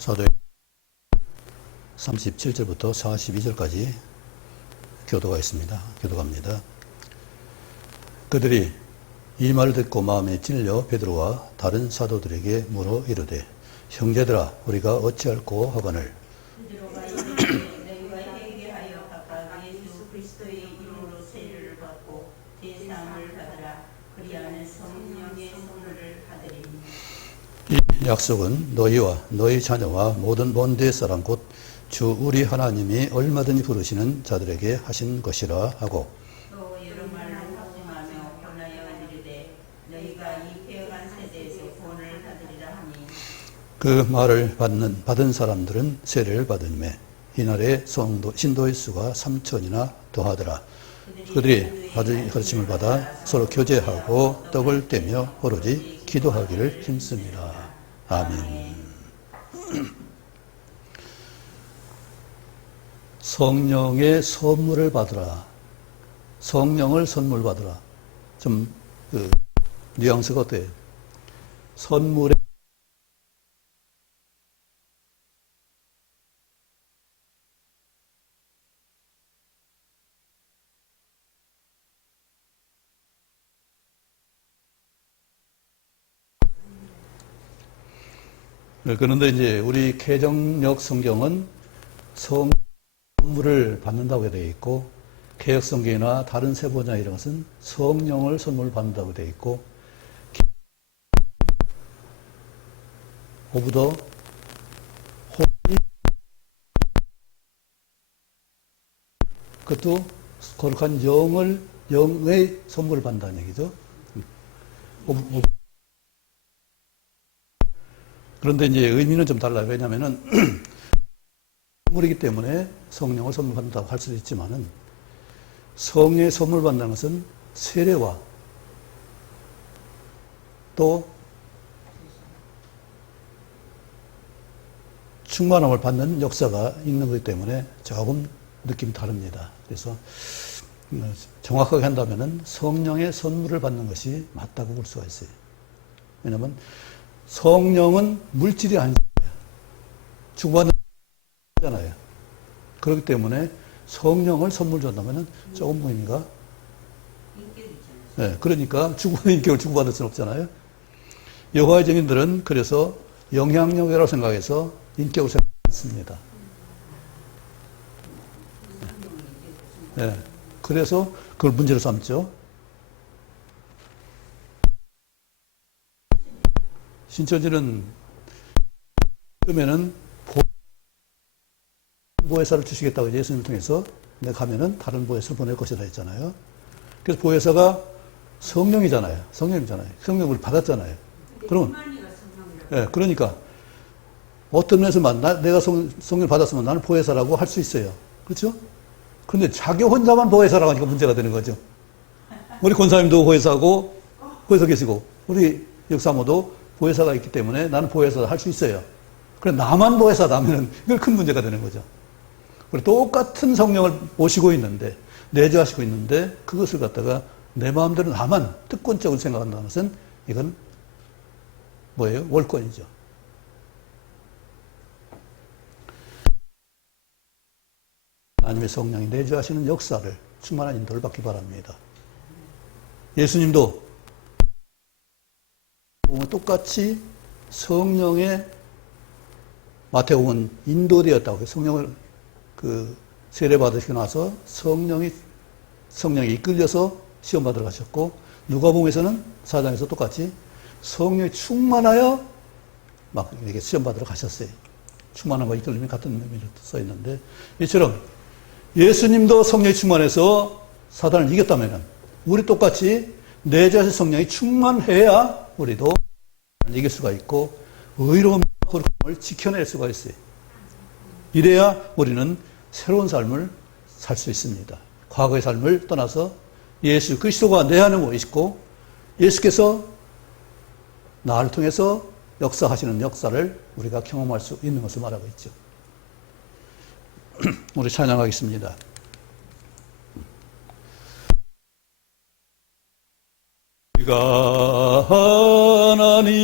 사도행 37절부터 42절까지 교도가 있습니다. 교도갑니다. 그들이 이 말을 듣고 마음에 찔려 베드로와 다른 사도들에게 물어 이르되 형제들아 우리가 어찌할꼬 하거늘 베드로가 이르되 너희가 회개하여 각각 예수 그리스도의 이름으로 세례를 받고 제사함을 받으라. 그리하면 성령의 선물을 받으리니. 이 약속은 너희와 너희 자녀와 모든 본대 사람 곧 주 우리 하나님이 얼마든지 부르시는 자들에게 하신 것이라 하고 또 여러 말로 확증하며 권하여 이르되 너희가 이 pe어간 세대에서 구원을 받으리라 하니. 그 말을 받은 사람들은 세례를 받으매 이날에 신도의 수가 3천이나 더하더라. 그들이 가르침을 받아 서로 교제하고 떡을 떼며 오로지 기도하기를 힘씁니다. 아멘. 성령의 선물을 받으라. 성령을 선물 받으라. 좀 뉘앙스가 어때요? 선물에 그런데 이제 우리 개정역 성경은 선물을 받는다고 되어 있고 개역 성경이나 다른 세번역 이런 것은 성령을 선물 받는다고 되어 있고 오브 더 홀리 그것도 거룩한 영의 선물을 받는다는 얘기죠. 그런데 이제 의미는 좀 달라요. 왜냐하면은 선물이기 때문에 성령을 선물 받는다고 할 수도 있지만은 성령의 선물 받는 것은 세례와 또 충만함을 받는 역사가 있는 거기 때문에 조금 느낌이 다릅니다. 그래서 정확하게 한다면은 성령의 선물을 받는 것이 맞다고 볼 수가 있어요. 왜냐하면 성령은 물질이 아니잖아요. 주고받는 거잖아요. 그렇기 때문에 성령을 선물 준다면 조금 의미가 네, 그러니까 인격을 주고받을 수는 없잖아요. 여호와의 증인들은 그래서 영향력이라고 생각해서 인격을 생각하지 않습니다. 네, 그래서 그걸 문제로 삼죠. 신천지는 처음에는 보혜사를 주시겠다고 예수님을 통해서 내가 가면은 다른 보혜사를 보낼 것이라 했잖아요. 그래서 보혜사가 성령이잖아요. 성령을 받았잖아요. 그럼, 예, 그러니까 어떤 면에서 내가 성령을 받았으면 나는 보혜사라고 할 수 있어요. 그렇죠? 그런데 자기 혼자만 보혜사라고 하니까 문제가 되는 거죠. 우리 권사님도 보혜사고, 보혜사 계시고, 우리 역사모도 보혜사가 있기 때문에 나는 보혜사 할 수 있어요. 그래 나만 보혜사라면 이건 큰 문제가 되는 거죠. 우리 똑같은 성령을 모시고 있는데 내주하시고 있는데 그것을 갖다가 내 마음대로 나만 특권적으로 생각한다는 것은 이건 뭐예요? 월권이죠. 하나님의 성령이 내주하시는 역사를 충만한 인도를 받기 바랍니다. 예수님도 똑같이 성령의 마태복음은 인도되었다고 성령을 세례 받으시고 나서 성령이 이끌려서 시험 받으러 가셨고 누가복음에서는 4장에서 똑같이 성령이 충만하여 막 이렇게 시험 받으러 가셨어요. 충만함과 이끌림이 같은 의미로 써 있는데 이처럼 예수님도 성령이 충만해서 사단을 이겼다면 우리 똑같이 내주하신 성령이 충만해야 우리도 이길 수가 있고 의로움과 거룩함을 지켜낼 수가 있어요. 이래야 우리는 새로운 삶을 살 수 있습니다. 과거의 삶을 떠나서 예수 그리스도가 내 안에 있고 예수께서 나를 통해서 역사하시는 역사를 우리가 경험할 수 있는 것을 말하고 있죠. 우리 찬양하겠습니다. 우리가 하나님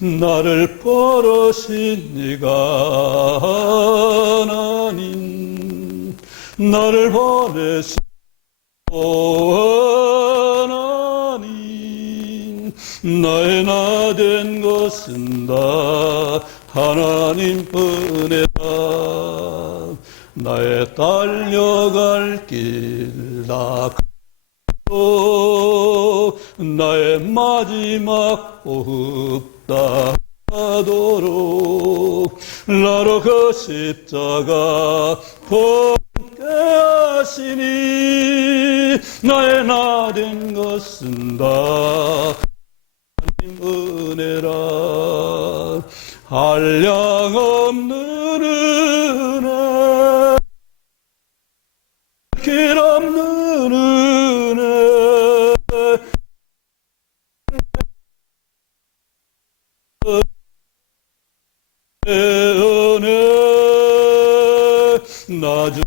나를 버리신 네가 하나님, 나를 보내신 하나님, 나의 나 된 것은 다 하나님 은혜다. 나의 달려갈 길 다 나의 마지막 호흡 다하도록 나로 그 십자가 본게 하시니 나의 나 된 것은 다 하나님 은혜라. 한량없는 은혜, 길 없는 은혜, 은혜, 나주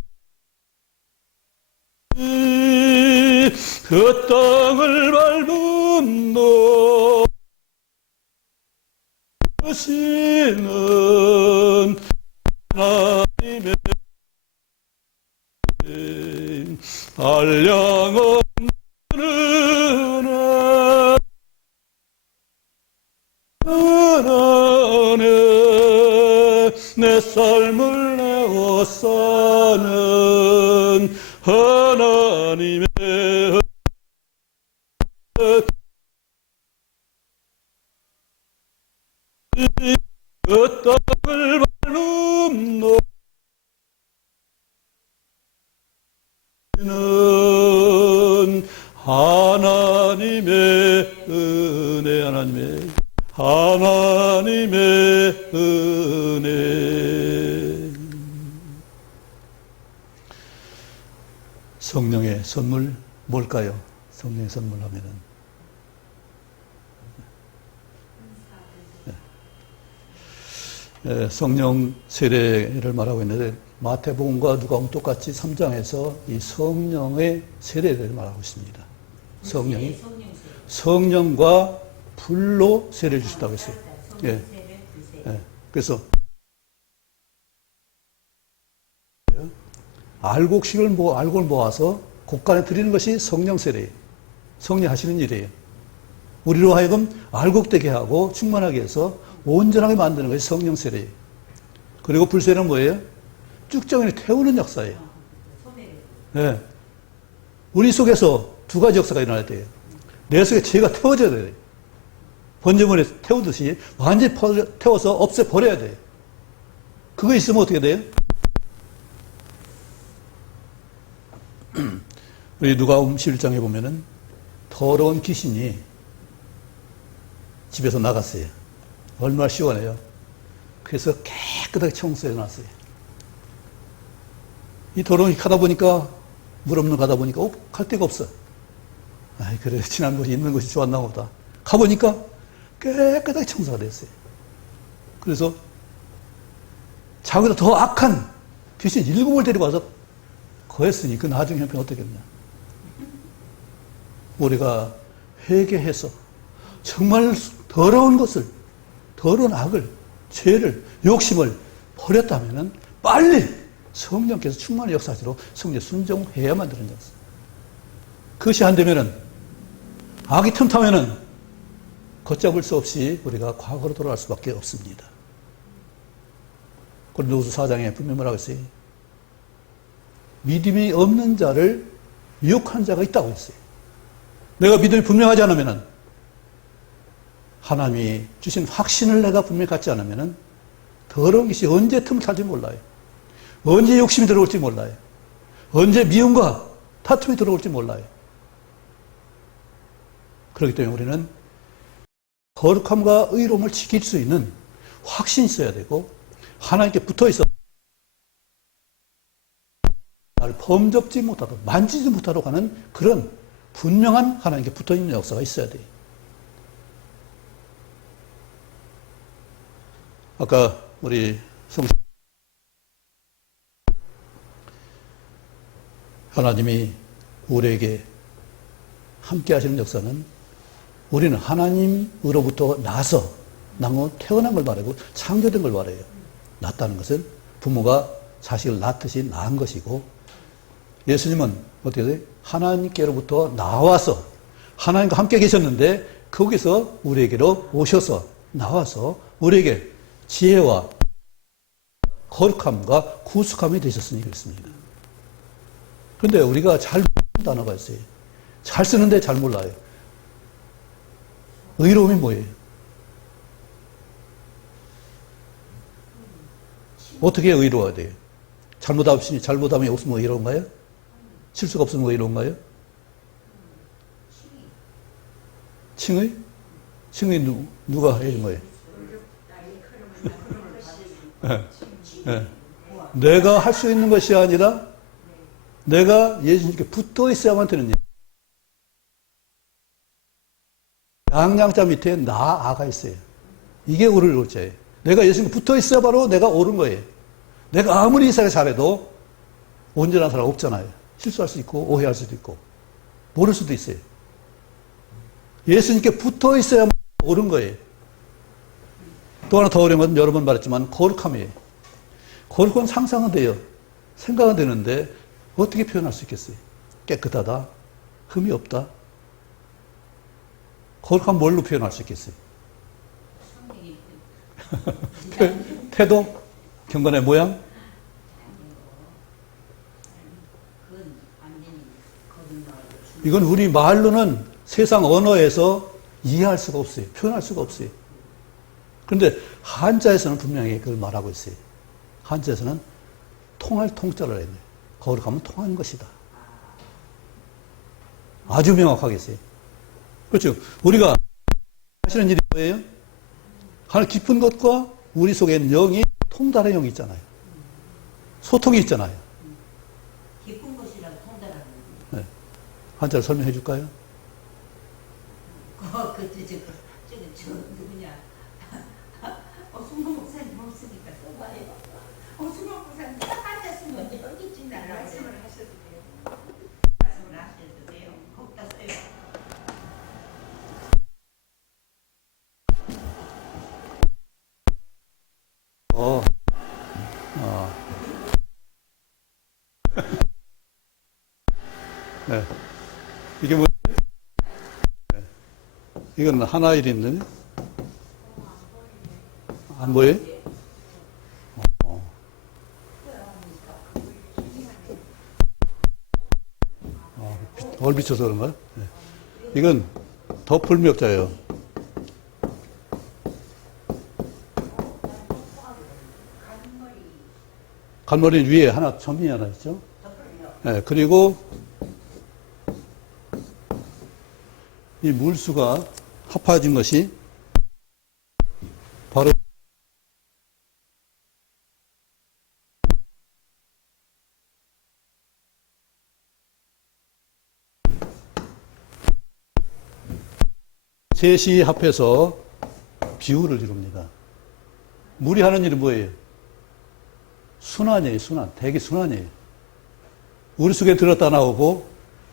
그 땅을 밟음도 하시는 하나님의 한량없는 은혜, 은혜, 내 삶을 내어 사는 하나님의 그 땅을 밟음도 하나님의 은혜, 하나님의 은혜. 성령의 선물 뭘까요? 성령의 선물 하면은 성령 세례를 말하고 있는데 마태복음과 누가복음 똑같이 3장에서 이 성령의 세례를 말하고 있습니다. 성령과 불로 세례를 주신다고 했어요. 예. 예. 그래서 알곡식을 알곡을 모아서 곳간에 드리는 것이 성령 세례예요. 성령 하시는 일이에요. 우리로 하여금 알곡되게 하고 충만하게 해서 온전하게 만드는 것이 성령 세례예요. 그리고 불세례는 뭐예요? 쭉정이를 태우는 역사예요. 네. 우리 속에서 두 가지 역사가 일어나야 돼요. 내 속에 죄가 태워져야 돼요. 번제물에 태우듯이 완전히 태워서 없애버려야 돼요. 그거 있으면 어떻게 돼요? 우리 누가복음 11장에 보면은 더러운 귀신이 집에서 나갔어요. 얼마나 시원해요. 그래서 깨끗하게 청소해 놨어요. 이 더러운 가다 보니까, 물 없는 가다 보니까, 갈 데가 없어. 아이, 그래, 지난번에 있는 것이 좋았나 보다. 가보니까 깨끗하게 청소가 됐어요. 그래서 자기보다 더 악한 귀신 7을 데리고 와서 거했으니 그 나중에 형편 어떻겠냐. 우리가 회개해서 정말 더러운 것을, 더러운 악을, 죄를, 욕심을 버렸다면 빨리 성령께서 충만히 역사하시도록 성령 순종해야만 되는 역사. 그것이 안 되면은, 악이 틈타면은 걷잡을 수 없이 우리가 과거로 돌아갈 수밖에 없습니다. 고린도후서 4장에 분명히 뭐라고 했어요? 믿음이 없는 자를 미혹한 자가 있다고 했어요. 내가 믿음이 분명하지 않으면은, 하나님이 주신 확신을 내가 분명히 갖지 않으면은 더러운 것이 언제 틈을 탈지 몰라요. 언제 욕심이 들어올지 몰라요. 언제 미움과 다툼이 들어올지 몰라요. 그렇기 때문에 우리는 거룩함과 의로움을 지킬 수 있는 확신이 있어야 되고, 하나님께 붙어 있어 나를 범접지 못하도록, 만지지 못하도록 하는 그런 분명한 하나님께 붙어 있는 역사가 있어야 돼요. 아까 우리 하나님이 우리에게 함께 하시는 역사는 우리는 하나님으로부터 나서 낳은 건 태어난 걸 말하고 창조된 걸 말해요. 낳았다는 것은 부모가 자식을 낳듯이 낳은 것이고, 예수님은 어떻게 돼요? 하나님께로부터 나와서 하나님과 함께 계셨는데 거기서 우리에게로 오셔서 나와서 우리에게 지혜와 거룩함과 구속함이 되셨으니 그렇습니다. 그런데 우리가 잘 모르는 단어가 있어요. 잘 쓰는데 잘 몰라요. 의로움이 뭐예요? 어떻게 의로워야 돼요? 잘못함이 없으면 의로운가요? 실수가 없으면 의로운가요? 칭의? 칭의 누가 해준 거예요? 네. 네. 내가 할 수 있는 것이 아니라 내가 예수님께 붙어 있어야만 되는 일. 양양자 밑에 나아가 있어요. 이게 옳을 옳자예요. 내가 예수님께 붙어 있어야 바로 내가 옳은 거예요. 내가 아무리 이사를 잘해도 온전한 사람 없잖아요. 실수할 수 있고 오해할 수도 있고 모를 수도 있어요. 예수님께 붙어 있어야만 옳은 거예요. 또 하나 더 어려운 건 여러 번 말했지만 거룩함이에요. 거룩은 상상은 돼요. 생각은 되는데 어떻게 표현할 수 있겠어요? 깨끗하다, 흠이 없다. 거룩한 뭘로 표현할 수 있겠어요? 태도, 경건의 모양. 이건 우리 말로는 세상 언어에서 이해할 수가 없어요. 표현할 수가 없어요. 그런데 한자에서는 분명히 그걸 말하고 있어요. 한자에서는 통할 통자를 했네요. 거룩하면 통하는 것이다. 아주 명확하게 했어요. 그렇죠. 우리가 하시는 일이 뭐예요? 하늘 깊은 것과 우리 속에 있는 영이 통달의 영이 있잖아요. 소통이 있잖아요. 깊은 것이랑 통달하는 네. 한자를 설명해 줄까요? 저 누구냐? 순간 목사님 없으니까 써봐요. 순간 목사님 딱 앉았으면 여기 지나 말씀을 하셔도 돼요. 말씀을 하셔도 돼요. 거기다 써요. 네. 이게 뭐? 네. 이건 하나일 있는데 안 보여요? 덜 비춰서 그런가요? 네. 이건 덧불명자예요. 갈머리 위에 하나, 점이 하나 있죠? 네, 그리고 이 물수가 합해진 것이 바로 셋이 합해서 비율을 이룹니다. 물이 하는 일은 뭐예요? 순환이에요, 순환. 대기 순환이에요. 우리 속에 들었다 나오고,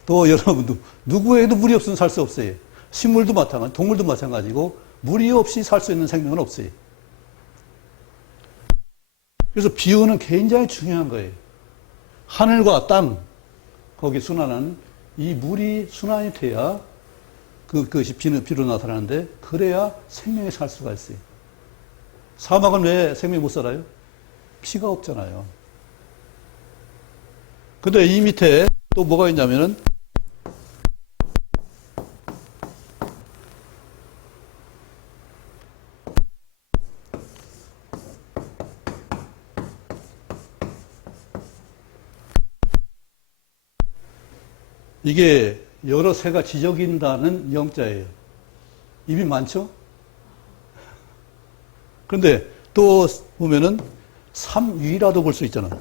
또 여러분, 누구에게도 물이 없으면 살 수 없어요. 식물도 마찬가지, 동물도 마찬가지고, 물이 없이 살 수 있는 생명은 없어요. 그래서 비유는 굉장히 중요한 거예요. 하늘과 땅, 거기 순환은 이 물이 순환이 돼야 그것이 비로 나타나는데, 그래야 생명이 살 수가 있어요. 사막은 왜 생명이 못 살아요? 피가 없잖아요. 근데 이 밑에 또 뭐가 있냐면은, 이게 여러 새가 지저긴다는 영자예요. 입이 많죠? 그런데 또 보면은 삼위라도 볼 수 있잖아요.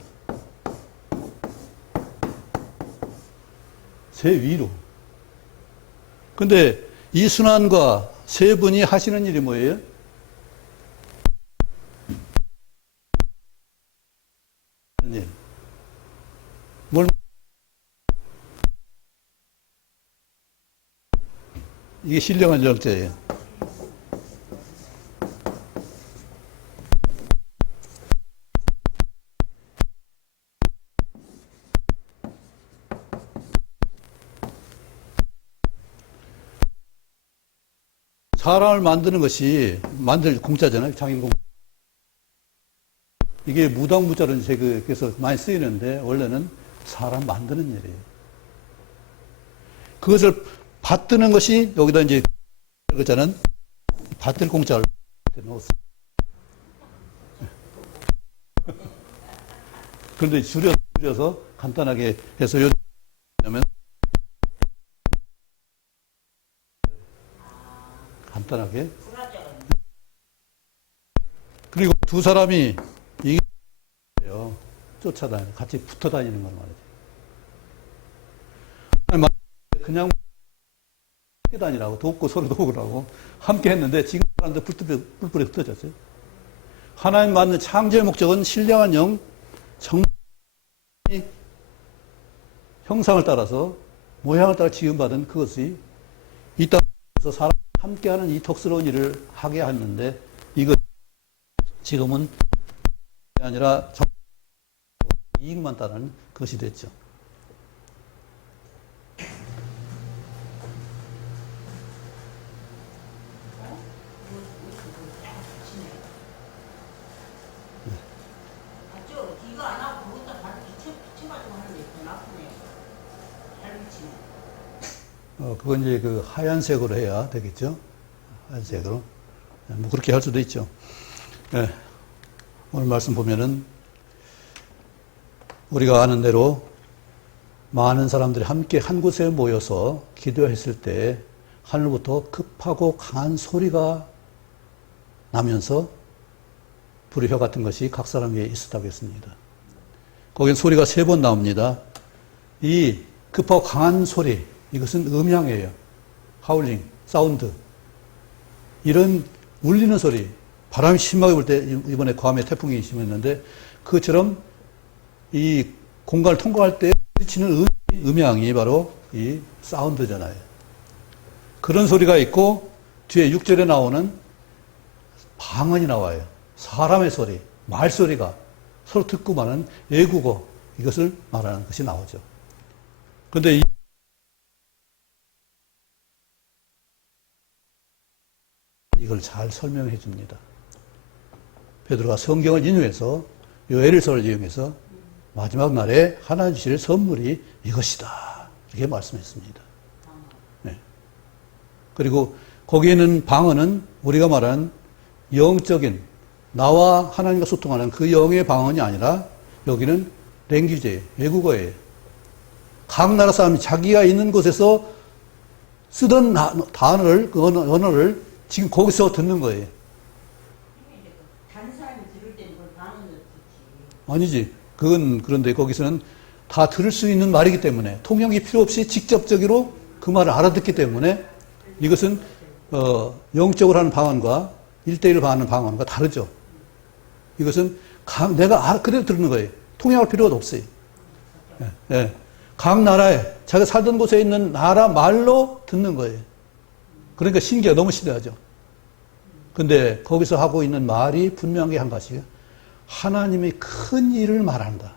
새 위로. 근데 이 순환과 세 분이 하시는 일이 뭐예요? 뭘? 이게 신령한 영자예요. 사람을 만드는 것이 만들 공자잖아요. 장인공. 이게 무당무자는 그래서 많이 쓰이는데 원래는 사람 만드는 일이에요. 그것을 받드는 것이 여기다 이제 그자는 받들 공자를 넣었어요. 그런데 줄여서 간단하게 해서 요냐면 간단하게. 그리고 두 사람이 이게 쫓아다니는, 같이 붙어 다니는 걸 말이죠. 그냥 함께 다니라고, 돕고 서로 도우라고 함께 했는데 지금 사람들 뿔뿔이 흩어졌어요. 하나님 만든 창조의 목적은 신령한 영, 정말 형상을 따라서 모양을 따라 지음받은 그것이 이 땅에서 사람이 함께하는 이 덕스러운 일을 하게 했는데 이것 지금은 아니라 이익만 따르는 것이 됐죠. 그건 이제 그 하얀색으로 해야 되겠죠. 하얀색으로. 뭐 그렇게 할 수도 있죠. 네. 오늘 말씀 보면은 우리가 아는 대로 많은 사람들이 함께 한 곳에 모여서 기도했을 때 하늘부터 급하고 강한 소리가 나면서 불의 혀 같은 것이 각 사람 위에 있었다고 했습니다. 거긴 소리가 3번 나옵니다. 이 급하고 강한 소리, 이것은 음향이에요. 하울링, 사운드. 이런 울리는 소리, 바람이 심하게 불 때 이번에 괌에 태풍이 심했는데 그것처럼 이 공간을 통과할 때 부딪히는 음향이 바로 이 사운드잖아요. 그런 소리가 있고 뒤에 6절에 나오는 방언이 나와요. 사람의 소리, 말소리가 서로 듣고 마는 애국어, 이것을 말하는 것이 나오죠. 그런데 이걸 잘 설명해 줍니다. 베드로가 성경을 인용해서 요엘서를 이용해서 마지막 날에 하나님 주실 선물이 이것이다. 이렇게 말씀했습니다. 네. 그리고 거기에 있는 방언은 우리가 말하는 영적인 나와 하나님과 소통하는 그 영의 방언이 아니라 여기는 랭귀지예요. 외국어예요. 각 나라 사람이 자기가 있는 곳에서 쓰던 단어를, 그 언어를 지금 거기서 듣는 거예요. 다른 사람이 들을 때는 그걸 방언으로 듣지. 아니지. 그건 그런데 거기서는 다 들을 수 있는 말이기 때문에 통역이 필요 없이 직접적으로 그 말을 알아듣기 때문에 이것은 영적으로 하는 방언과 1대1로 하는 방언과 다르죠. 이것은 내가 그대로 듣는 거예요. 통역할 필요가 없어요. 예, 예. 각 나라에 자기가 살던 곳에 있는 나라 말로 듣는 거예요. 그러니까 신기해요. 너무 신기하죠. 근데 거기서 하고 있는 말이 분명하게 한 가지예요. 하나님의 큰 일을 말한다.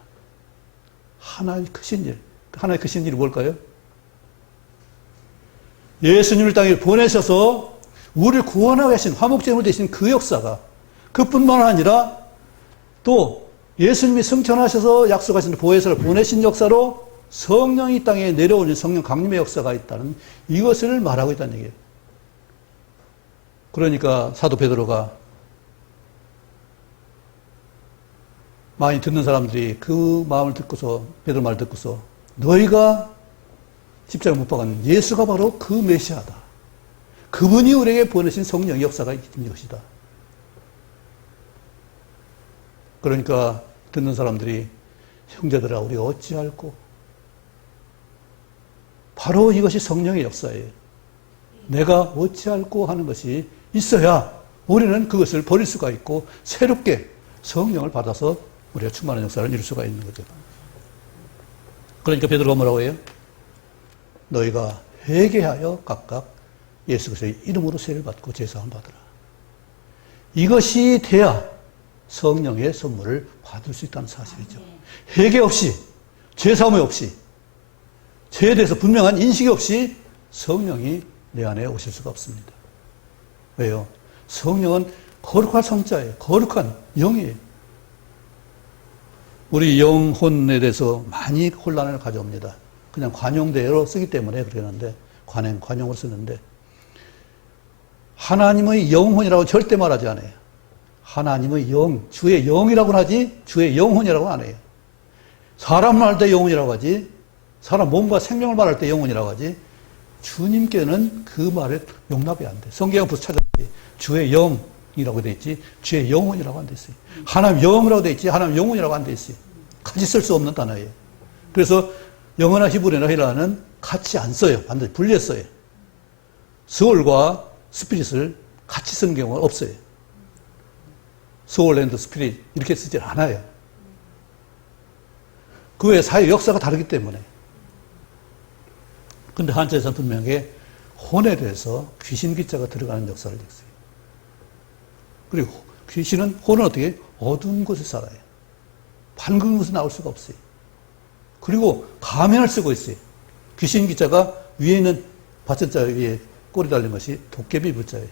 하나님의 크신 일. 하나님의 크신 일이 뭘까요? 예수님을 땅에 보내셔서 우리를 구원하게 하신 화목제물 되신 그 역사가 그뿐만 아니라 또 예수님이 승천하셔서 약속하신 보혜사를 보내신 역사로 성령이 땅에 내려오는 성령 강림의 역사가 있다는 이것을 말하고 있다는 얘기예요. 그러니까 사도 베드로가 많이 듣는 사람들이 그 마음을 듣고서 베드로 말을 듣고서 너희가 십자가 못 박은 예수가 바로 그 메시아다. 그분이 우리에게 보내신 성령의 역사가 있는 것이다. 그러니까 듣는 사람들이 형제들아 우리가 어찌할꼬? 바로 이것이 성령의 역사예요. 내가 어찌할꼬 하는 것이 있어야 우리는 그것을 버릴 수가 있고 새롭게 성령을 받아서 우리가 충만한 역사를 이룰 수가 있는 거죠. 그러니까 베드로가 뭐라고 해요? 너희가 회개하여 각각 예수 그리스도의 이름으로 세례를 받고 제사함을 받으라. 이것이 돼야 성령의 선물을 받을 수 있다는 사실이죠. 회개 없이, 죄사함이 없이, 죄에 대해서 분명한 인식이 없이 성령이 내 안에 오실 수가 없습니다. 왜요? 성령은 거룩할 성자예요. 거룩한 영이에요. 우리 영혼에 대해서 많이 혼란을 가져옵니다. 그냥 관용대로 쓰기 때문에 그러는데, 관용을 쓰는데, 하나님의 영혼이라고 절대 말하지 않아요. 하나님의 영, 주의 영이라고는 하지, 주의 영혼이라고는 안 해요. 사람 말할 때 영혼이라고 하지, 사람 몸과 생명을 말할 때 영혼이라고 하지, 주님께는 그 말에 용납이 안 돼. 성경에 벌써 찾았지. 주의 영이라고 돼 있지, 주의 영혼이라고 안 돼 있어요. 하나님 영이라고 돼 있지, 하나님 영혼이라고 안 돼 있어요. 같이 쓸 수 없는 단어예요. 그래서 영어나 히브리나 헬라어는 같이 안 써요. 반드시 분리했어요. 소울과 스피릿을 같이 쓰는 경우가 없어요. 소울 앤드 스피릿 이렇게 쓰질 않아요. 그 외에 사회 역사가 다르기 때문에. 근데 한자에서는 분명히 혼에 대해서 귀신 기자가 들어가는 역사를 했어요. 그리고 혼은 어떻게? 어두운 곳에 살아요. 밝은 곳에 나올 수가 없어요. 그리고 가면을 쓰고 있어요. 귀신 기자가 위에 있는 받침자 위에 꼬리 달린 것이 도깨비 불자예요.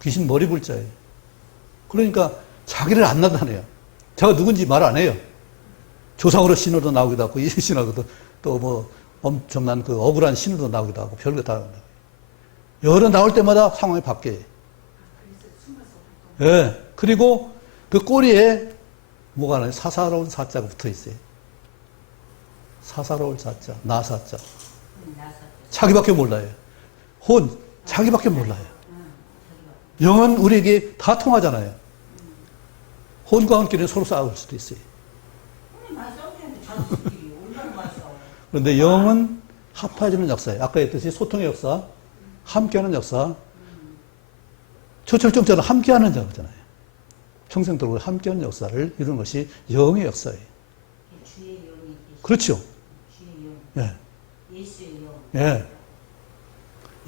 귀신 머리 불자예요. 그러니까 자기를 안 나타내요. 제가 누군지 말 안 해요. 조상으로 신으로 나오기도 하고, 이 신하고도 또 뭐 엄청난 그 억울한 신으로 나오기도 하고, 별거 다 나와요. 여러 나올 때마다 상황이 바뀌어요. 예. 네. 그리고 그 꼬리에 뭐가 나요? 사사로운 사자가 붙어 있어요. 사사로울 사자, 나사자. 자기밖에 몰라요. 혼, 자기밖에 몰라요. 영은 우리에게 다 통하잖아요. 혼과 함께는 서로 싸울 수도 있어요. 그런데 영은 합해지는 역사예요. 아까 했듯이 소통의 역사, 함께하는 역사, 초철정자는 함께하는 역사잖아요. 평생도록 함께하는 역사를 이루는 것이 영의 역사예요. 주의 영이 그렇죠. 주의 영. 예. 예수의 영. 예.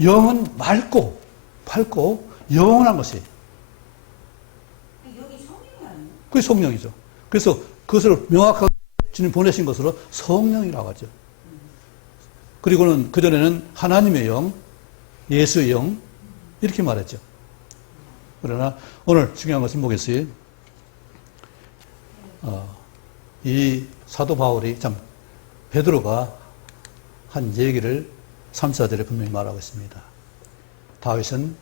영은 맑고, 밝고, 영원한 것이에요. 여기 성령이 아니에요? 그게 성령이죠. 그래서 그것을 명확하게 주님 보내신 것으로 성령이라고 하죠. 그리고는 그전에는 하나님의 영, 예수의 영, 이렇게 말했죠. 그러나 오늘 중요한 것은 뭐겠어요? 이 사도 바울이 베드로가 한 얘기를 3, 4절에 분명히 말하고 있습니다. 다윗은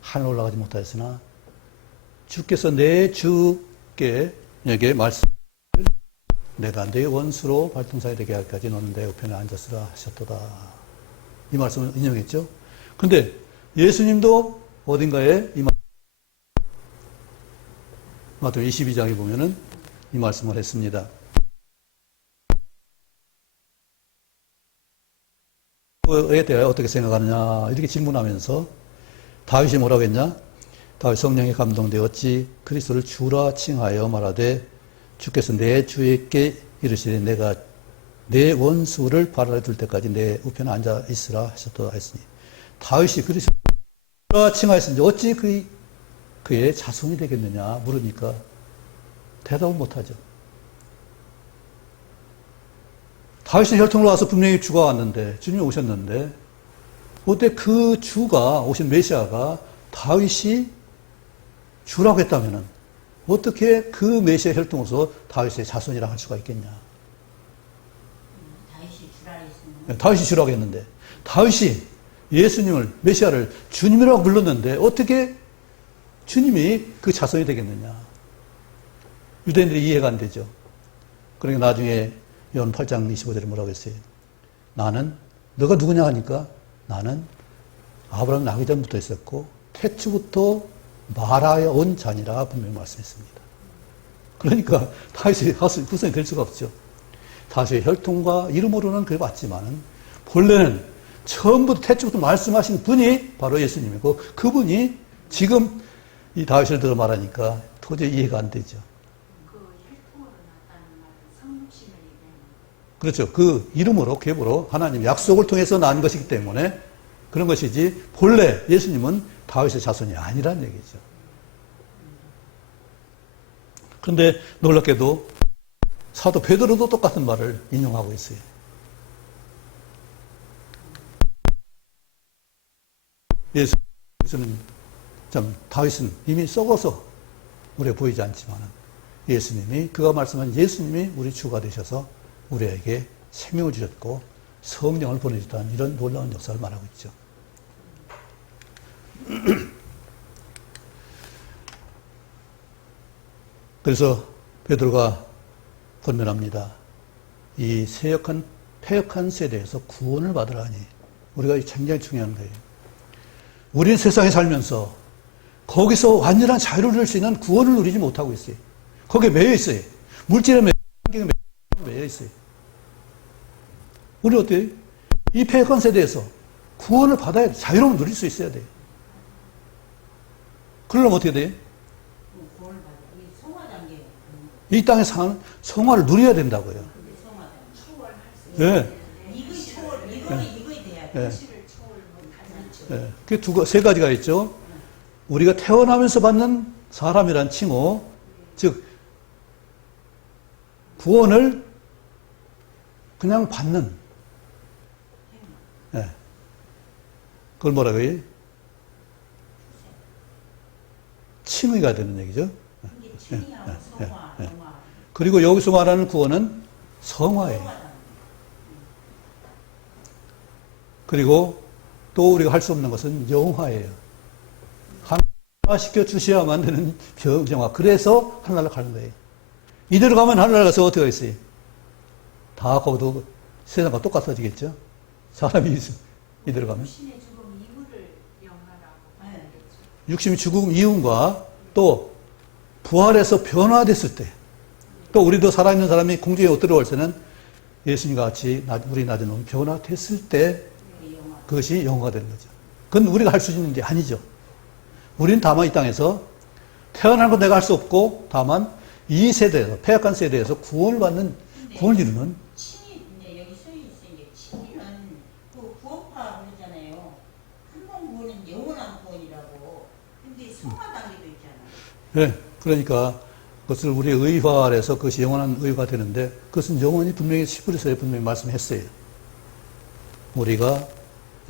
하늘 올라가지 못하였으나 주께서 내 주께 에게 말씀 내가 내 원수로 발등사에 되게 하기까지 너는 내 우편에 앉았으라 하셨도다. 이 말씀을 인용했죠. 근데 예수님도 어딘가에 이 마태복음 22장에 보면은 이 말씀을 했습니다. 그에 대하여 어떻게 생각하느냐 이렇게 질문하면서 다윗이 뭐라고 했냐? 다윗 성령에 감동되었지 그리스도를 주라 칭하여 말하되 주께서 내 주에게 이르시되 내가 내 원수를 발 아래 둘 때까지 내 우편에 앉아 있으라 하셨다 했으니 다윗이 그리스도를 주라 칭하였으니 어찌 그의 자손이 되겠느냐 물으니까 대답을 못하죠. 다윗의 혈통으로 와서 분명히 주가 왔는데 주님이 오셨는데 어때 그 주가 오신 메시아가 다윗이 주라고 했다면은 어떻게 그 메시아 혈통으로서 다윗의 자손이라 할 수가 있겠냐? 다윗이 주라 했으면 다윗이 주라고 했는데 다윗이 예수님을 메시아를 주님이라고 불렀는데 어떻게 주님이 그 자손이 되겠느냐? 유대인들이 이해가 안 되죠. 그러니까 나중에 요한 8장 25절에 뭐라고 했어요? 나는 너가 누구냐 하니까 나는 아브라함 나기 전부터 있었고 태초부터 말하여 온 자니라 분명히 말씀했습니다. 그러니까 다윗의 후손이 될 수가 없죠. 다윗의 혈통과 이름으로는 그래 봤지만은 본래는 처음부터 태초부터 말씀하신 분이 바로 예수님이고 그분이 지금 이 다윗을 들어 말하니까 도저히 이해가 안 되죠. 그 혈통으로 났다는 말은 성육신을 얘기하는 그렇죠. 그 이름으로 계보로 하나님 약속을 통해서 난 것이기 때문에 그런 것이지 본래 예수님은 다윗의 자손이 아니란 얘기죠. 그런데 놀랍게도 사도 베드로도 똑같은 말을 인용하고 있어요. 예수는 참 다윗은 이미 썩어서 우리가 보이지 않지만 예수님이 그가 말씀한 예수님이 우리 주가 되셔서 우리에게 생명을 주셨고 성령을 보내주다는 이런 놀라운 역사를 말하고 있죠. 그래서 베드로가 권면합니다. 이 패역한 세대에서 구원을 받으라 하니 우리가 굉장히 중요한 거예요. 우리는 세상에 살면서 거기서 완전한 자유를 누릴 수 있는 구원을 누리지 못하고 있어요. 거기에 매여 있어요. 물질에 매여 있어요. 우리 어때요? 이 패역한 세대에서 구원을 받아야 돼. 자유로움을 누릴 수 있어야 돼요. 그러려면 어떻게 돼요? 이 땅에 사는 성화를 누려야 된다고요. 예. 예. 그게 세 가지가 있죠. 우리가 태어나면서 받는 사람이란 칭호, 즉 구원을 그냥 받는, 예. 그걸 뭐라고 해요? 칭의가 되는 얘기죠. 그리고 여기서 말하는 구원은 성화예요. 그리고 또 우리가 할 수 없는 것은 영화예요. 하나시켜 주셔야만 되는 병정화. 그래서 하늘나라 가는 거예요. 이대로 가면 하늘나라 가서 어떻게 하겠어요? 다 거기도 세상과 똑같아지겠죠? 사람이 이대로 가면. 육신의 죽음 이후과 또 부활해서 변화됐을 때, 또 우리도 살아있는 사람이 공중에 들어올 때는 예수님과 같이 우리 낮은 놈 변화됐을 때 그것이 영화가 되는 거죠. 그건 우리가 할 수 있는 게 아니죠. 우리는 다만 이 땅에서 태어난 건 내가 할 수 없고 다만 이 세대에서, 패역한 세대에서 구원을 받는, 구원을 이루는. 칭이 이제 여기 써 있어요. 칭이는 그 구원파 그러잖아요. 한 번 구원은 영원한 구원이라고. 근데 성화 단계도 있잖아요. 네, 그러니까 그것을 우리의 의화해서 그것이 영원한 의가 되는데 그것은 영원히 분명히 시브리서에 분명히 말씀했어요. 우리가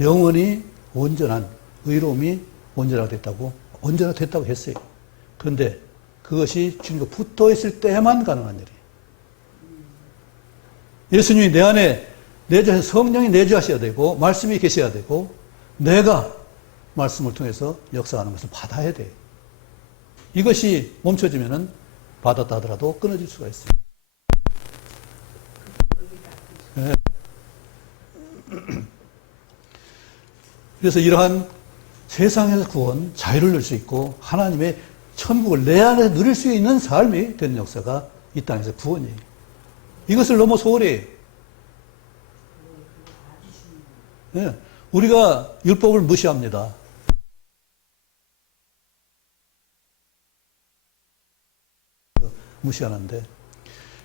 영원히 온전한 의로움이 온전하됐다고 했어요. 그런데 그것이 주님과 붙어 있을 때만 가능한 일이에요. 예수님이 내 안에 내주하신 성령이 내주하셔야 되고 말씀이 계셔야 되고 내가 말씀을 통해서 역사하는 것을 받아야 돼요. 이것이 멈춰지면은 받았다 하더라도 끊어질 수가 있어요. 네. 그래서 이러한 세상에서 구원, 자유를 누릴 수 있고 하나님의 천국을 내 안에서 누릴 수 있는 삶이 되는 역사가 이 땅에서 구원이에요. 이것을 너무 소홀히 해요. 네. 우리가 율법을 무시합니다. 무시하는데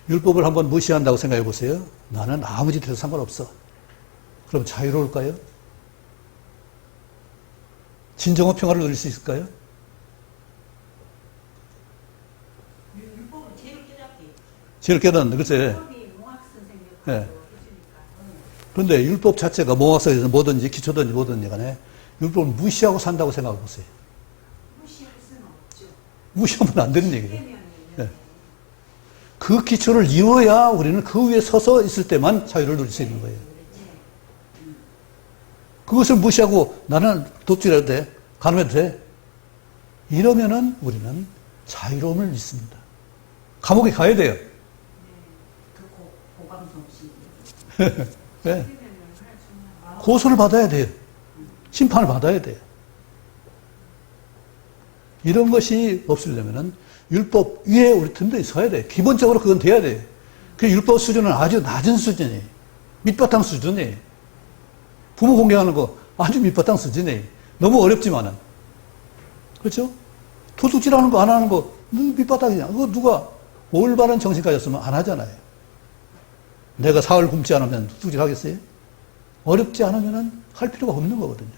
율법을 한번 무시한다고 생각해 보세요. 나는 아무 짓 해도 상관없어. 그럼 자유로울까요? 진정한 평화를 누릴 수 있을까요? 율법을 제일 깨닫는데 글쎄. 네. 그런데 율법 자체가 몽학성에서 뭐든지 기초든지 뭐든지 간에 율법을 무시하고 산다고 생각해 보세요. 무시할 수는 없죠. 무시하면 안 되는 얘기죠. 네. 그 기초를 이루어야 우리는 그 위에 서서 있을 때만 자유를 누릴 수 있는 거예요. 그것을 무시하고 나는 독주해도 돼, 가늠해도 돼. 이러면은 우리는 자유로움을 잃습니다. 감옥에 가야 돼요. 그 고감성심. 네. 고소를 받아야 돼요. 심판을 받아야 돼요. 이런 것이 없으려면은 율법 위에 우리 든든히 서야 돼요. 기본적으로 그건 돼야 돼요. 그 율법 수준은 아주 낮은 수준이에요. 밑바탕 수준이에요. 부모 공경하는 거 아주 밑바탕 수준이에요. 너무 어렵지만은. 그렇죠? 도둑질하는 거 안 하는 거 밑바탕이냐. 그거 누가 올바른 정신 가졌으면 안 하잖아요. 내가 사흘 굶지 않으면 도둑질 하겠어요? 어렵지 않으면 할 필요가 없는 거거든요.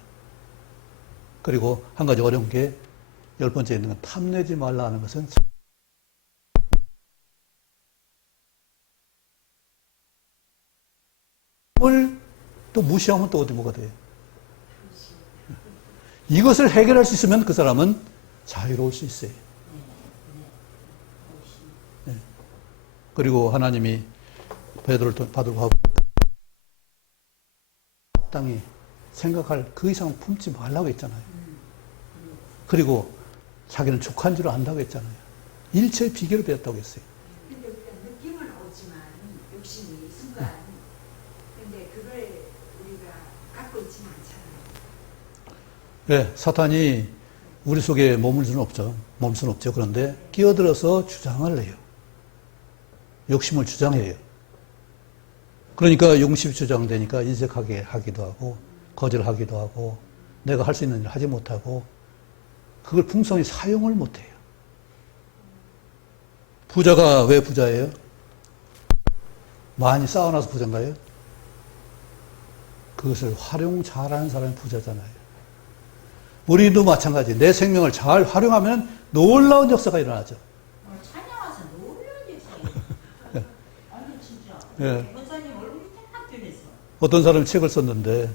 그리고 한 가지 어려운 게 10번째 있는 건 탐내지 말라 하는 것은 뭘 또 무시하면 또 어디 뭐가 돼요? 이것을 해결할 수 있으면 그 사람은 자유로울 수 있어요. 네. 그리고 하나님이 베드로를 받으고 하고 마땅히 생각할 그 이상 품지 말라고 했잖아요. 그리고 자기는 족한 줄 안다고 했잖아요. 일체의 비결을 배웠다고 했어요. 근데 우리가 느낌은 오지만 욕심이 순간. 근데 그걸 우리가 갖고 있지는 않잖아요. 네, 사탄이 우리 속에 머물 수는 없죠. 머물 수는 없죠. 그런데 끼어들어서 주장을 해요. 욕심을 주장해요. 그러니까 욕심이 주장되니까 인색하게 하기도 하고 거절하기도 하고 내가 할 수 있는 일을 하지 못하고 그걸 풍성히 사용을 못해요. 부자가 왜 부자예요? 많이 쌓아놔서 부자인가요? 그것을 활용 잘하는 사람이 부자잖아요. 우리도 마찬가지. 내 생명을 잘 활용하면 놀라운 역사가 일어나죠. 찬양 와서 놀라운 역사예요. 아니 진짜. 예. 권사님 얼굴이 딱 변했어. 어떤 사람이 책을 썼는데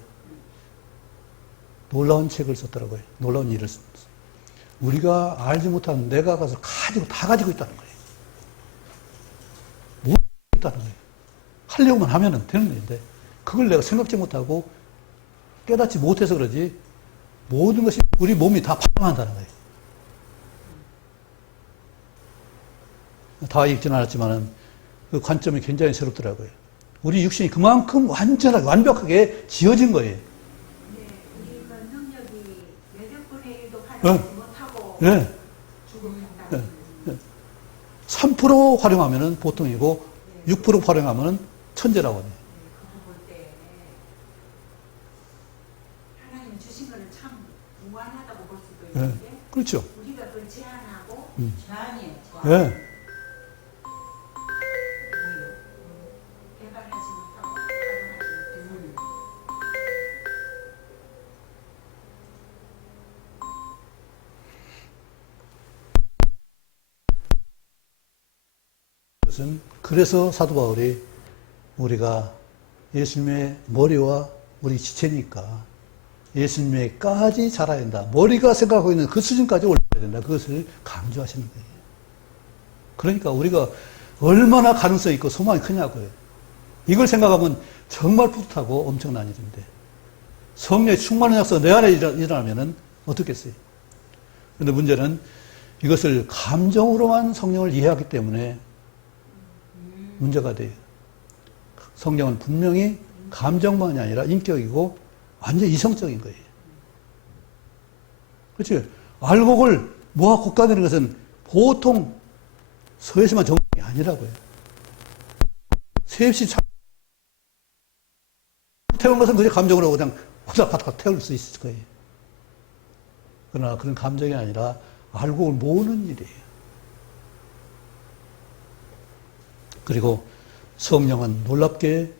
놀라운 책을 썼더라고요. 놀라운 일을 썼어요. 우리가 알지 못하는 내가 가서 다 가지고 있다는 거예요. 못 있다는 거예요. 하려고만 하면 되는 일인데 그걸 내가 생각지 못하고 깨닫지 못해서 그러지 모든 것이 우리 몸이 다 반응한다는 거예요. 다 읽지는 않았지만은 그 관점이 굉장히 새롭더라고요. 우리 육신이 그만큼 완전하게 완벽하게 지어진 거예요. 네, 우리가 능력이 몇 분의 1도 활용하지 못하고 네. 죽어간다. 3% 활용하면은 보통이고 6% 활용하면은 천재라고 해요. 그거 볼 때 하나님 주신 거는 참 무한하다고 볼 수도 네. 있는데 그렇죠. 우리가 그걸 제한하고 제한이에요. 네. 개발하지 못하고 활용하지 못해서 그것은 그래서 사도 바울이 우리가 예수님의 머리와 우리 지체니까 예수님에까지 자라야 된다. 머리가 생각하고 있는 그 수준까지 올라야 된다. 그것을 강조하시는 거예요. 그러니까 우리가 얼마나 가능성이 있고 소망이 크냐고요. 이걸 생각하면 정말 뿌듯하고 엄청난 일인데 성령의 충만한 역사가 내 안에 일어나면 어떻겠어요? 그런데 문제는 이것을 감정으로만 성령을 이해하기 때문에 문제가 돼요. 성령은 분명히 감정만이 아니라 인격이고 완전 이성적인 거예요. 그렇죠? 알곡을 모아 볶아내는 것은 보통 서에서만 정이 아니라고요. 셋이 태운 것은 그저 감정으로 그냥 후다닥 태울 수 있을 거예요. 그러나 그런 감정이 아니라 알곡을 모으는 일이에요. 그리고 성령은 놀랍게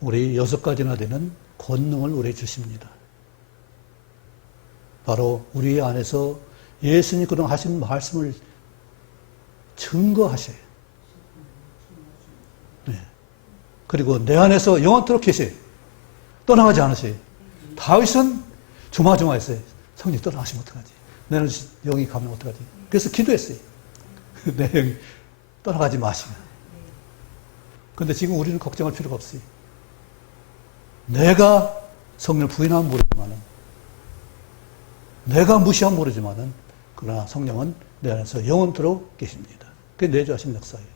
우리 6가지나 되는 권능을 우리에게 주십니다. 바로 우리 안에서 예수님이 그동안 하신 말씀을 증거하셔요. 네. 그리고 내 안에서 영원토록 계세요. 떠나가지 않으세요. 다윗은 조마조마했어요. 성령이 떠나가시면 어떡하지? 내는 영이 가면 어떡하지? 그래서 기도했어요. 내 영이 떠나가지 마시면. 근데 지금 우리는 걱정할 필요가 없어요. 내가 성령을 부인하면 모르지만은, 내가 무시하면 모르지만은, 그러나 성령은 내 안에서 영원토록 계십니다. 그게 내주하신 역사예요.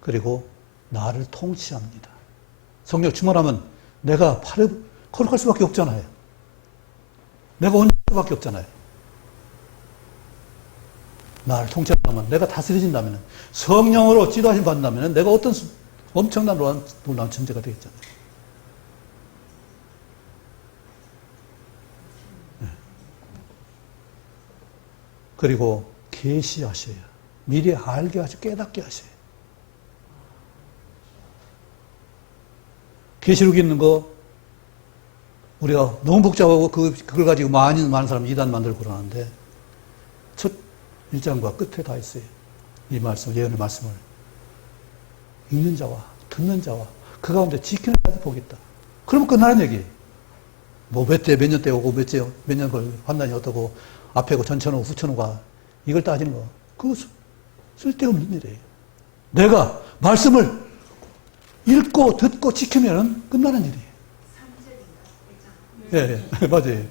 그리고 나를 통치합니다. 성령 충만하면 내가 거룩할 수밖에 없잖아요. 내가 언제 수밖에 없잖아요. 나를 통치하면 내가 다스려진다면 성령으로 지도하심 받는다면 내가 어떤 엄청난 놀라운 존재가 되겠잖아요. 네. 그리고 계시하셔요. 미리 알게 하시고 깨닫게 하셔요. 계시록 있는 거 우리가 너무 복잡하고 그걸 가지고 많은 사람이 이단 만들고 그러는데 첫 1장과 끝에 다 있어요. 이 말씀, 예언의 말씀을 읽는 자와 듣는 자와 그 가운데 지키는 자를 보겠다. 그러면 끝나는 얘기예요. 뭐 몇 대 몇 년 떼오고 몇 년 걸 판단이 어떻고 앞에고 전천후 후천후가 이걸 따지는 거 그거 쓸데없는 일이에요. 내가 말씀을 읽고 듣고 지키면 끝나는 일이에요. 예, 예. 맞아요.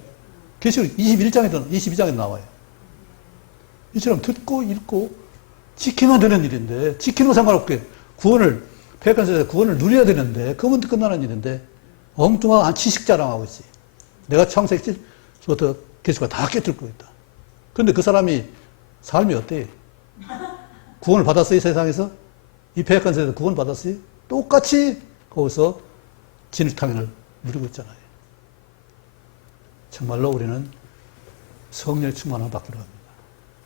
계시록 21장에도 22장에도 나와요. 이처럼 듣고 읽고 지키면 되는 일인데 지키는 거 상관없게 구원을 폐간세에서 구원을 누려야 되는데 그건 끝나는 일인데 엉뚱한 지식 자랑하고 있어요. 내가 창세기부터 계시가 다 깨뜨리고 있다. 그런데 그 사람이 삶이 어때요? 구원을 받았어요, 세상에서? 이 폐간세에서 구원 받았어요? 똑같이 거기서 진흙탕을 누리고 있잖아요. 정말로 우리는 성령의 충만함을 받기로 합니다.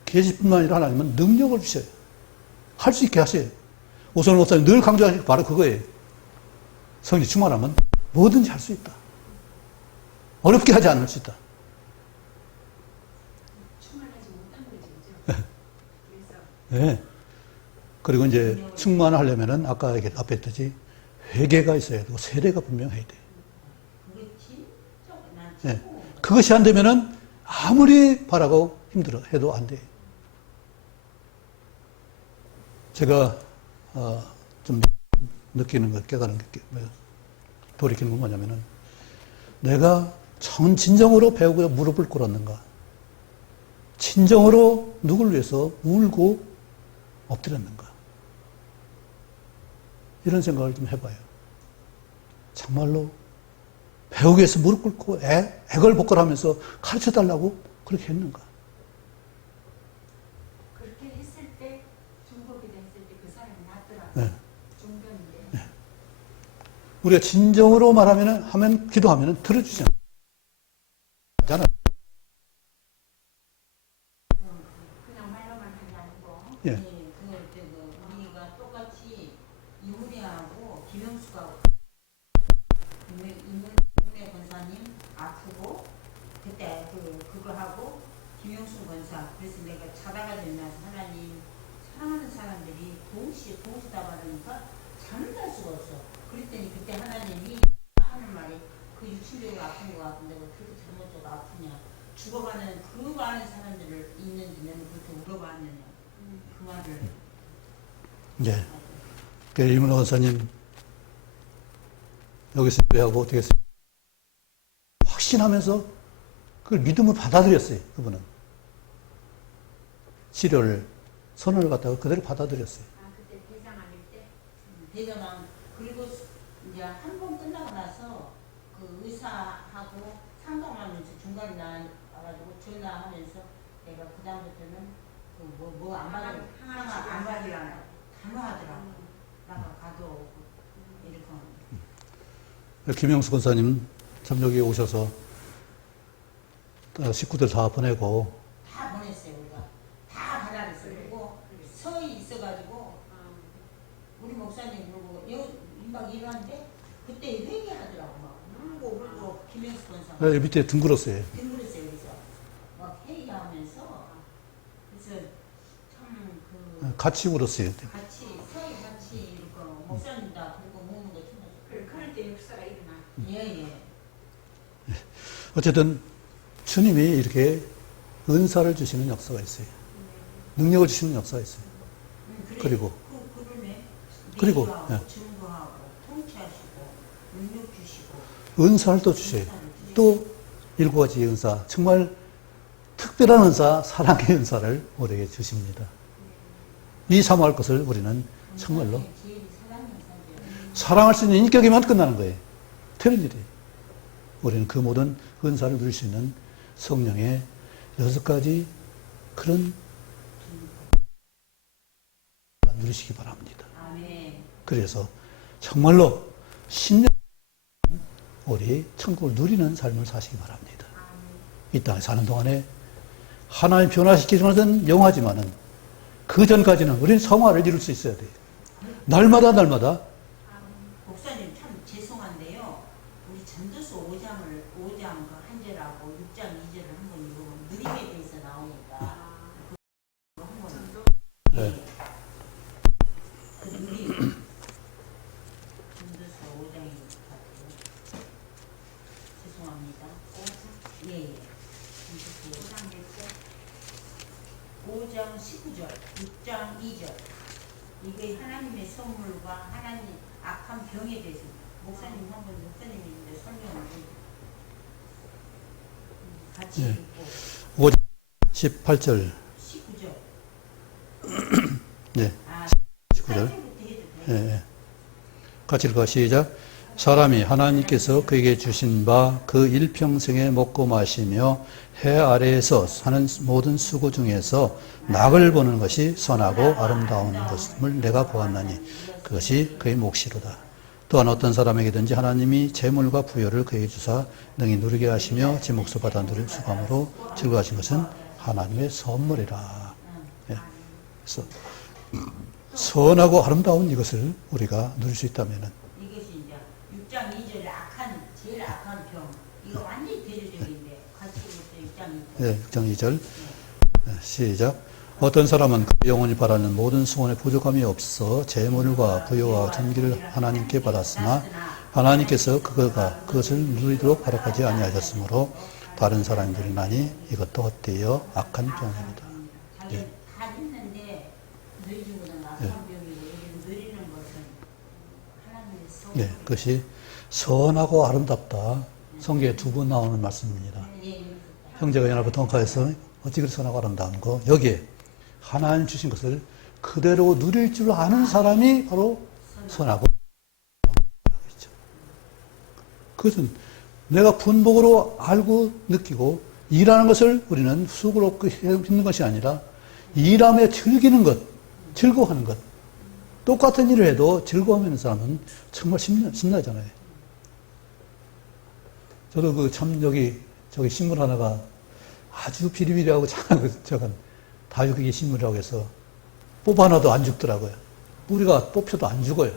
계시뿐만 아니라 하나님은 능력을 주셔요. 할 수 있게 하셔요. 오선호 목사님 늘 강조하시는 게 바로 그거예요. 성령의 충만함은 뭐든지 할 수 있다. 어렵게 하지 않을 수 있다. 충만하지 못한 거지, 그죠? 네. 그리고 이제 충만하려면은 아까 앞에 했듯이 회개가 있어야 되고 세례가 분명해야 돼요. 그게 진짜 난 네. 그것이 안 되면은 아무리 바라고 힘들어 해도 안 돼요. 제가 좀 느끼는 것, 깨달은 게 돌이키는 건 뭐냐면은 내가 진정으로 배우고 무릎을 꿇었는가? 진정으로 누굴 위해서 울고 엎드렸는가? 이런 생각을 좀 해봐요. 정말로 배우기 위해서 무릎 꿇고 애걸복걸하면서 가르쳐달라고 그렇게 했는가? 그렇게 했을 때 중복이 됐을 때 그 사람이 낫더라고요. 네. 중견인데. 네. 우리가 진정으로 하면 기도하면 들어주지 않잖아. 그냥 말로만 하는 게 아니고. 예. 우리가 똑같이 이문희하고 김영수가 이문희 권사님 아프고 그때 그거 하고 김영수 권사 그래서 내가 자다가 일어나서 하나님 사랑하는 사람들이 동시에 다 받으니까 잠을 잘 수가 없어. 그랬더니 그때 하나님이 하는 말이 그 육신적으로 아픈 것 같은데 왜 그렇게 잘못적으로 아프냐 죽어가는 그 많은 사람들을 있는지 내가 그렇게 물어봤느냐 그 말을 예. 그 이문호 권사님 여기서 예배하고 어떻게 했어요? 확신하면서 그걸 믿음을 받아들였어요. 그분은 치료를 선언을 갖다가 그대로 받아들였어요. 아 그때 대장 아닐 때 대장왕 그리고 이제 한 번 끝나고 나서 그 의사하고 상담하면서 중간에 나와가지고 전화하면서 내가 그 다음부터는 뭐 안 받을 안 받으려나 단호하더라고. 나가 가도 이렇게 김영수 권사님 참 여기 오셔서 식구들 다 보내고 다 보냈어요. 우리가 다 받아냈어요. 그리고 서희 있어가지고 우리 목사님 그러고 막 일하는데 그때 회개하더라고. 막 울고 김영수 권사 여기 밑에 둥글었어요. 둥그랬어요. 여기서 막 회개하면서 그래서 참그 같이 울었어요. 같이 서희 같이 이렇게 목사님 다 그리고 몸도 챙겨주고 그럴 때 역사가 일어나. 예예. 어쨌든 주님이 이렇게 은사를 주시는 역사가 있어요. 능력을 주시는 역사가 있어요. 그리고 그리고, 예. 증거하고 통치하시고 능력 주시고 은사를 또 주셔요. 또 7가지 은사, 정말 특별한 은사, 사랑의 은사를 우리에게 주십니다. 이 사모할 것을 우리는 정말로 사랑할 수 있는 인격이면 끝나는 거예요. 되는 일이에요. 우리는 그 모든 은사를 누릴 수 있는 성령의 6가지 그런 누리시기 바랍니다. 그래서 정말로 10년 우리 천국을 누리는 삶을 사시기 바랍니다. 이 땅에 사는 동안에 하나님 변화시키는 영화지만은 그 전까지는 우리는 성화를 이룰 수 있어야 돼요. 날마다 목사님 참 죄송한데요. 우리 전도서 5장 한 절하고 6장 2절을 한번 읽어보면 누림에 대해서 나오니까 한번 네. 그 누림 전도서 5장인 것 같아요. 죄송합니다. 19절, 6장 2절. 이게 하나님의 선물과 하나님 악한 병에 대해서 목사님 한번 목사님인데 설명을 같이 예. 읽고 5장 18절. 19절. 네. 아, 19절. 8절부터 해도 돼요. 예. 같이 읽어 시작. 사람이 하나님께서 그에게 주신 바 그 일평생에 먹고 마시며 해 아래에서 사는 모든 수고 중에서 낙을 보는 것이 선하고 아름다운 것임을 내가 보았나니 그것이 그의 몫이로다. 또한 어떤 사람에게든지 하나님이 재물과 부여를 그에게 주사 능히 누리게 하시며 제 몫을 받아 누릴 수감으로 즐거워하신 것은 하나님의 선물이라. 예. 그래서 선하고 아름다운 이것을 우리가 누릴 수 있다면은 이것이 이제 6장 2절에 악한 제일 악한 병. 이거 완전히 대조적인데 같이 읽었어요. 6장 2절. 예, 6장 2절 시작. 어떤 사람은 그 영혼이 바라는 모든 수원에 부족함이 없어 재물과 부여와 존귀를 하나님께 받았으나 하나님께서 그것을 누리도록 허락하지 아니하셨으므로 다른 사람이 누리나니 이것도 헛되어 악한 병이로다. 자기 다 있는데 누리지 못한 악한 병이고 여기는 누리는 것은 하나님의 선. 네, 그것이 선하고 아름답다. 성경에 두 번 나오는 말씀입니다. 형제가 연합을 통과해서 어찌 그리 선하고 아름다운 거. 여기에 하나님 주신 것을 그대로 누릴 줄 아는 사람이 바로 선하고 아름다운. 그것은 내가 분복으로 알고 느끼고 일하는 것을 우리는 수고롭고 힘든 것이 아니라 일함에 즐기는 것, 즐거워하는 것. 똑같은 일을 해도 즐거워하는 사람은 정말 신나잖아요. 저도 저기 신문 하나가 아주 비리비리하고 저건 다육이 신문이라고 해서 뽑아놔도 안 죽더라고요. 우리가 뽑혀도 안 죽어요.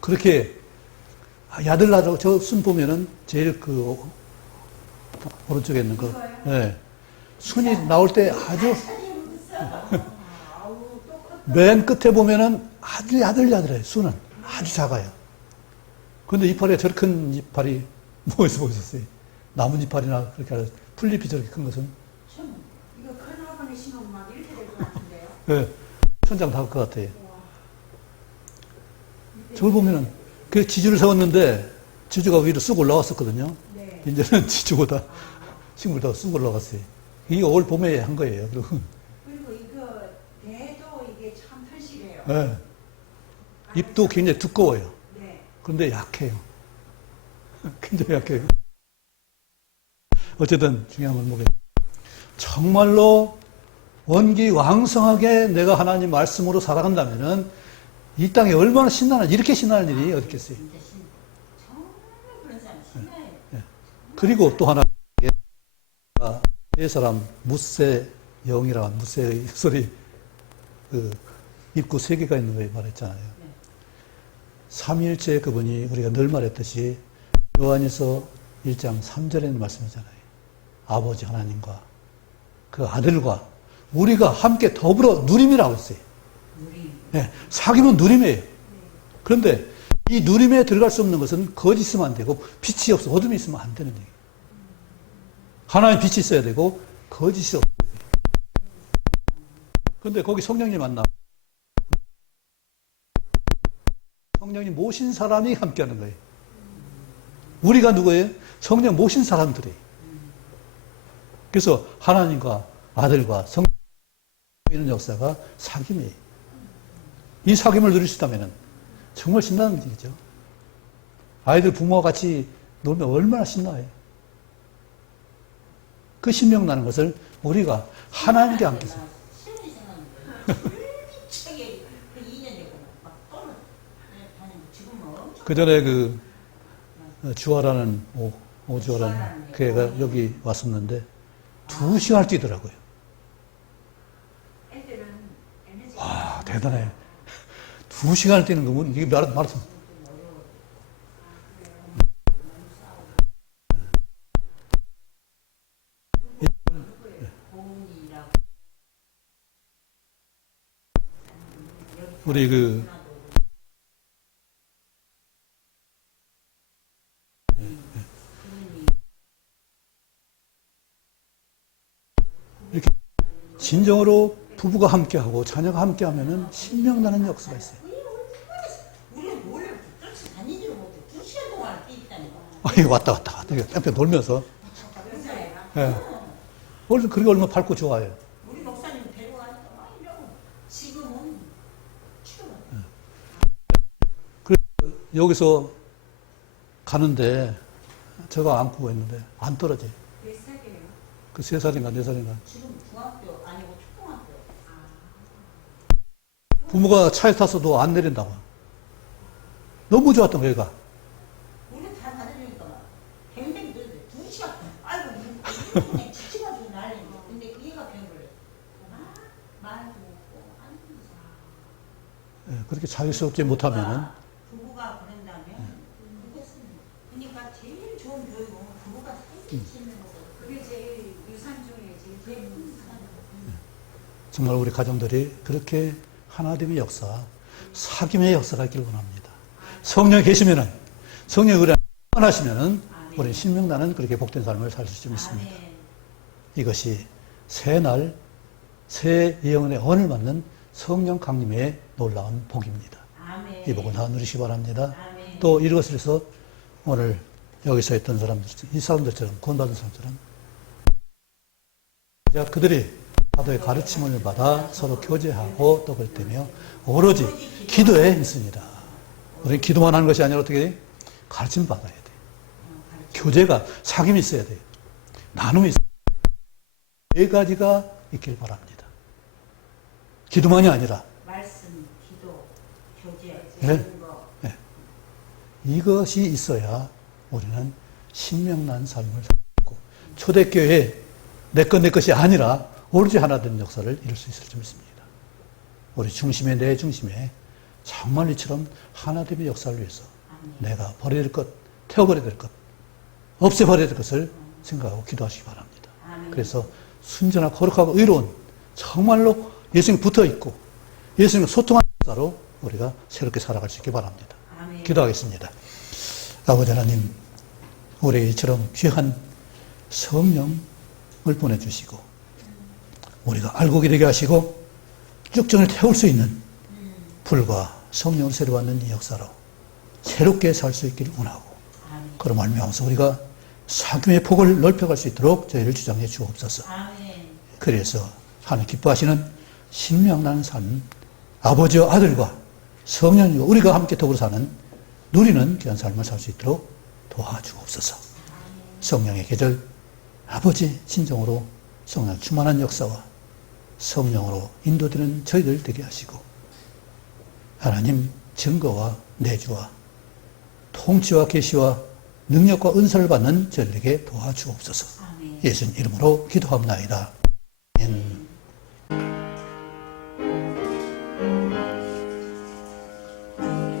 그렇게 야들야들 저 순 보면은 제일 그 오른쪽에 있는 거, 네. 순이 나올 때 아주 맨 끝에 보면은 아주 야들야들해요. 순은 아주 작아요. 그런데 이파리가 저렇게 큰 이파리 뭐에서 보셨어요? 나뭇이파리나 그렇게 하는 풀잎이 저렇게 큰 것은? 이거 큰 화분에 심으면 막 이렇게 될 것 같은데요? 네, 천장 닿을 것 같아요. 저걸 보면은 그 지주를 세웠는데 지주가 위로 쑥 올라왔었거든요. 네. 이제는 지주보다 식물보다 쑥 올라갔어요. 이게 올 봄에 한 거예요. 그리고 이거 대도 이게 참 털실해요. 네. 잎도 굉장히 두꺼워요. 네. 그런데 약해요. 굉장히 약해요. 어쨌든 중요한 건 뭐겠어요? 정말로 원기왕성하게 내가 하나님 말씀으로 살아간다면은 이 땅에 얼마나 신나는, 이렇게 신나는 일이 어디 있겠어요? 진짜 정말 그런 사람 신나요. 그리고 또 하나, 이 사람 무쇠 영이라 무쇠의 소리, 그 입구 세 개가 있는 거 말했잖아요. 삼위일체 그분이 우리가 늘 말했듯이 요한에서 1장 3절에 있는 말씀이잖아요. 아버지 하나님과 그 아들과 우리가 함께 더불어 누림이라고 했어요. 네, 사귐은 누림이에요. 그런데 이 누림에 들어갈 수 없는 것은 거짓 있으면 안 되고 빛이 없어 어둠이 있으면 안 되는 얘기예요. 하나님 빛이 있어야 되고 거짓이 없어야 돼요. 그런데 거기 성령님 만나 성령님 모신 사람이 함께하는 거예요. 우리가 누구예요? 성령 모신 사람들이에요. 그래서 하나님과 아들과 성령 이런 역사가 사귐이에요. 이 사귐을 누릴 수 있다면 정말 신나는 일이죠. 아이들 부모와 같이 놀면 얼마나 신나요. 그 신명 나는 것을 우리가 하나님께 함께서 시험이 생각나는데 불미차게 그 2년 되고 막 떠는 지금은 엄청 그 전에 그 주아라는 오주아라는 그 애가 여기 왔었는데 2시간을 뛰더라고요. 애들은 에너지 와, 대단해. 2시간을 뛰는 거면 이게 마라톤. 고은이라고 우리 그 진정으로 부부가 함께하고 자녀가 함께하면은 신명나는 역사가 있어요. 우리는 원래 다니지를 못해. 2시간 동안 뛰 있다니까. 이거 왔다 갔다 갔다 뺑뺑 돌면서. 예. 원래 그게 얼마나 밝고 좋아요. 우리 목사님 데리고 가니까 막 이러고 지금은 치료가 여기서 가는데 제가 안고 있는데 안 떨어져요. 몇 살이에요? 그 3살인가 4살인가. 지금 중학교 아니고 초등학교. 부모가 차에 탔어도 안 내린다고. 너무 좋았던 거예요, 얘가. 우리 다 받으니까 막 뱅뱅 돌는데 2시간. 아이고 그냥 지쳐가지고 난리인데. 근데 얘가 병을 말도 없고 안 듣는 예, 그렇게 자유스럽게 못하면은 부부가 그런다면 그것은 그러니까 제일 좋은 교육은 부부가 사이좋게 지내는 거거든요. 그게 제일 유산 중에 제일 큰 유산. 정말 우리 가정들이 그렇게 하나님의 역사, 사귐의 역사가 있기를 원합니다. 성령이 계시면은, 성령이 우리 안에 하시면은, 우리 신명나는 그렇게 복된 삶을 살 수 있습니다. 이것이 새 날, 새 예언의 언을 받는 성령 강림의 놀라운 복입니다. 이 복을 다 누리시기 바랍니다. 또 이것을 해서 오늘 여기서 했던 사람들, 이 사람들처럼, 구원받은 사람들은 그들이 사도의 가르침을 받아 서로 교제하고 떡을 떼며 오로지 기도에 있습니다. 우리는 기도만 하는 것이 아니라 어떻게 가르침 받아야 돼요. 교제가, 사귐이 있어야 돼요. 나눔이 있어야 돼요. 4가지가 있길 바랍니다. 기도만이 아니라 말씀, 기도, 교제, 네. 거. 이것이 있어야 우리는 신명난 삶을 살고 초대교회에 내 것이 아니라 오로지 하나 된 역사를 이룰 수 있을 줄 믿습니다. 우리 중심에, 내 중심에 정말 이처럼 하나됨의 역사를 위해서 내가 버려야 될 것, 태워버려야 될 것, 없애버려야 될 것을 생각하고 기도하시기 바랍니다. 그래서 순전하고 거룩하고 의로운 정말로 예수님 붙어 있고 예수님과 소통하는 역사로 우리가 새롭게 살아갈 수 있기 바랍니다. 기도하겠습니다. 아버지 하나님, 우리 이처럼 귀한 성령을 보내주시고 우리가 알고 되게 하시고 쭉정을 태울 수 있는 불과 성령을 새로 받는 이 역사로 새롭게 살 수 있기를 원하고 그런 말미암아서 우리가 사귐의 폭을 넓혀갈 수 있도록 저희를 주장해 주옵소서. 그래서 하나님 기뻐하시는 신명난 삶, 아버지와 아들과 성령과 우리가 함께 더불어 사는 누리는 귀한 삶을 살 수 있도록 도와주옵소서. 성령의 계절, 아버지 진정으로 성령 충만한 역사와 성령으로 인도되는 저희들 되게 하시고 하나님 증거와 내주와 통치와 계시와 능력과 은사를 받는 저희들에게 도와주옵소서. 예수님 이름으로 기도합나이다.